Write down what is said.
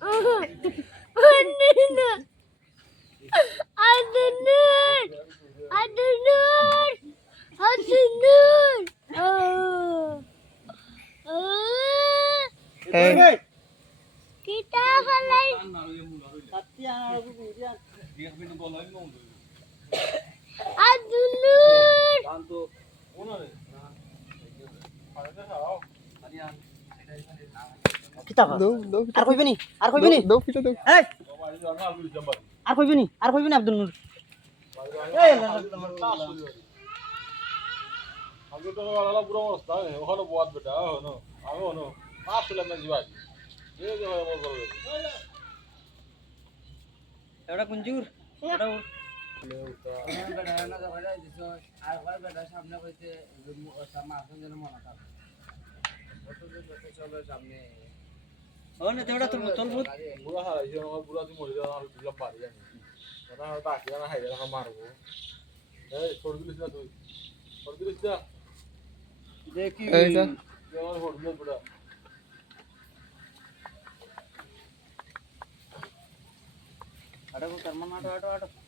Adunur. Adunur. Adunur. Adunur. Oh. Oh. Kita kalay. Adunur. কিতা আর কইবে নি আর কইবে নি দাও পিটা দাও এই আর কইবে নি আব্দুল নূর এই আগে তো আলাদা পুরো অবস্থা ওখানে বাদ বেটা হনো আমি হনো আসলে আমি জিবাই এই যে হয় বল এটা কুঞ্জুর এটা সামনে কইতে মাখন যেন মনে থাকে সামনে ওনে দেওড়া তোলবুত বুড়া হারাইছে আমার বুড়া তুই মরে যাওয়া আর দিলাম পারি জানি ওটা বাকি না হাইরে রাখা মারবো এই ছোট দিলিস না তুই ছোট দিলিস না দেখি এইটা আমার ছোট দিলিস বুড়া আড়া কো কর্ম আটো